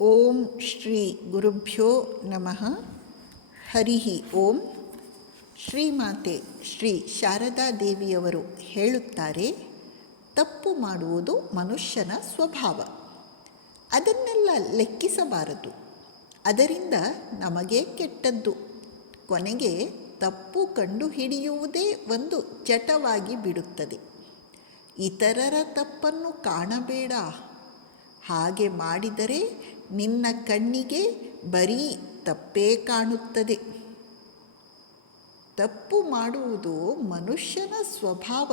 ಓಂ ಶ್ರೀ ಗುರುಭ್ಯೋ ನಮಃ. ಹರಿ ಓಂ. ಶ್ರೀಮಾತೆ ಶ್ರೀ ಶಾರದಾ ದೇವಿಯವರು ಹೇಳುತ್ತಾರೆ, ತಪ್ಪು ಮಾಡುವುದು ಮನುಷ್ಯನ ಸ್ವಭಾವ. ಅದನ್ನೆಲ್ಲ ಲೆಕ್ಕಿಸಬಾರದು. ಅದರಿಂದ ನಮಗೆ ಕೆಟ್ಟದ್ದು. ಕೊನೆಗೆ ತಪ್ಪು ಕಂಡುಹಿಡಿಯುವುದೇ ಒಂದು ಚಟವಾಗಿ ಬಿಡುತ್ತದೆ. ಇತರರ ತಪ್ಪನ್ನು ಕಾಣಬೇಡ. ಹಾಗೆ ಮಾಡಿದರೆ ನಿನ್ನ ಕಣ್ಣಿಗೆ ಬರೀ ತಪ್ಪೇ ಕಾಣುತ್ತದೆ. ತಪ್ಪು ಮಾಡುವುದು ಮನುಷ್ಯನ ಸ್ವಭಾವ.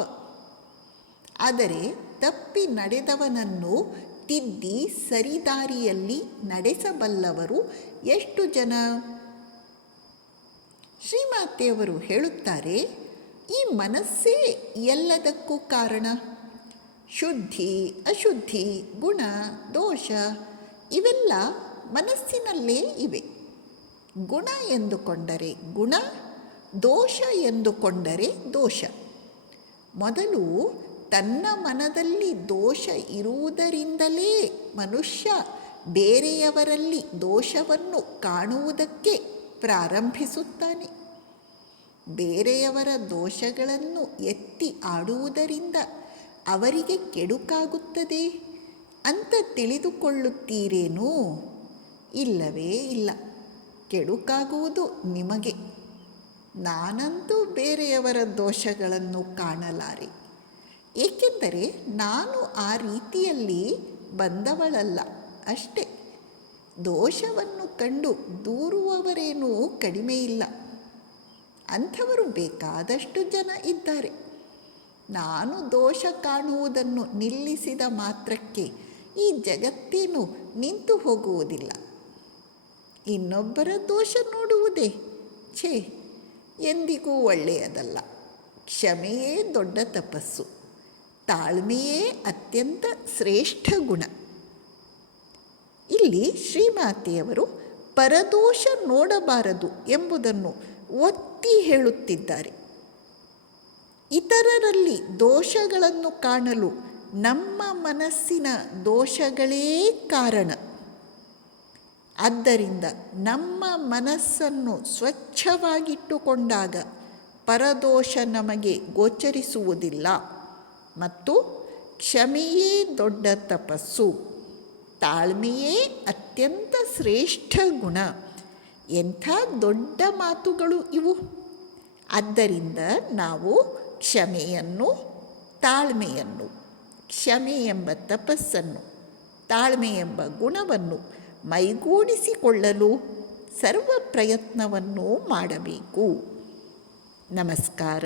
ಆದರೆ ತಪ್ಪಿ ನಡೆದವನನ್ನು ತಿದ್ದಿ ಸರಿದಾರಿಯಲ್ಲಿ ನಡೆಸಬಲ್ಲವರು ಎಷ್ಟು ಜನ? ಶ್ರೀಮಾತೆಯವರು ಹೇಳುತ್ತಾರೆ, ಈ ಮನಸ್ಸೇ ಎಲ್ಲದಕ್ಕೂ ಕಾರಣ. ಶುದ್ಧಿ, ಅಶುದ್ಧಿ, ಗುಣ, ದೋಷ ಇವೆಲ್ಲ ಮನಸ್ಸಿನಲ್ಲೇ ಇವೆ. ಗುಣ ಎಂದುಕೊಂಡರೆ ಗುಣ, ದೋಷ ಎಂದುಕೊಂಡರೆ ದೋಷ. ಮೊದಲು ತನ್ನ ಮನದಲ್ಲಿ ದೋಷ ಇರುವುದರಿಂದಲೇ ಮನುಷ್ಯ ಬೇರೆಯವರಲ್ಲಿ ದೋಷವನ್ನು ಕಾಣುವುದಕ್ಕೆ ಪ್ರಾರಂಭಿಸುತ್ತಾನೆ. ಬೇರೆಯವರ ದೋಷಗಳನ್ನು ಎತ್ತಿ ಆಡುವುದರಿಂದ ಅವರಿಗೆ ಕೆಡುಕಾಗುತ್ತದೆ ಅಂತ ತಿಳಿದುಕೊಳ್ಳುತ್ತೀರೇನೋ? ಇಲ್ಲವೇ ಇಲ್ಲ. ಕೆಡುಕಾಗುವುದು ನಿಮಗೆ. ನಾನಂತೂ ಬೇರೆಯವರ ದೋಷಗಳನ್ನು ಕಾಣಲಾರೆ. ಏಕೆಂದರೆ ನಾನು ಆ ರೀತಿಯಲ್ಲಿ ಬಂದವಳಲ್ಲ ಅಷ್ಟೆ. ದೋಷವನ್ನು ಕಂಡು ದೂರುವವರೇನೂ ಕಡಿಮೆ ಇಲ್ಲ. ಅಂಥವರು ಬೇಕಾದಷ್ಟು ಜನ ಇದ್ದಾರೆ. ನಾನು ದೋಷ ಕಾಣುವುದನ್ನು ನಿಲ್ಲಿಸಿದ ಮಾತ್ರಕ್ಕೆ ಈ ಜಗತ್ತೇನು ನಿಂತು ಹೋಗುವುದಿಲ್ಲ. ಇನ್ನೊಬ್ಬರ ದೋಷ ನೋಡುವುದೇ ಎಂದಿಗೂ ಒಳ್ಳೆಯದಲ್ಲ. ಕ್ಷಮೆಯೇ ದೊಡ್ಡ ತಪಸ್ಸು. ತಾಳ್ಮೆಯೇ ಅತ್ಯಂತ ಶ್ರೇಷ್ಠ ಗುಣ. ಇಲ್ಲಿ ಶ್ರೀಮಾತೆಯವರು ಪರದೋಷ ನೋಡಬಾರದು ಎಂಬುದನ್ನು ಒತ್ತಿ ಹೇಳುತ್ತಿದ್ದಾರೆ. ಇತರರಲ್ಲಿ ದೋಷಗಳನ್ನು ಕಾಣಲು ನಮ್ಮ ಮನಸ್ಸಿನ ದೋಷಗಳೇ ಕಾರಣ. ಆದ್ದರಿಂದ ನಮ್ಮ ಮನಸ್ಸನ್ನು ಸ್ವಚ್ಛವಾಗಿಟ್ಟುಕೊಂಡಾಗ ಪರದೋಷ ನಮಗೆ ಗೋಚರಿಸುವುದಿಲ್ಲ. ಮತ್ತು ಕ್ಷಮೆಯೇ ದೊಡ್ಡ ತಪಸ್ಸು. ತಾಳ್ಮೆಯೇ ಅತ್ಯಂತ ಶ್ರೇಷ್ಠ ಗುಣ. ಎಂಥ ದೊಡ್ಡ ಮಾತುಗಳು ಇವು! ಆದ್ದರಿಂದ ನಾವು ಕ್ಷಮೆಯನ್ನು, ತಾಳ್ಮೆಯನ್ನು, ಕ್ಷಮೆ ಎಂಬ ತಪಸ್ಸನ್ನು, ತಾಳ್ಮೆ ಎಂಬ ಗುಣವನ್ನು ಮೈಗೂಡಿಸಿಕೊಳ್ಳಲು ಸರ್ವ ಪ್ರಯತ್ನವನ್ನು ಮಾಡಬೇಕು. ನಮಸ್ಕಾರ.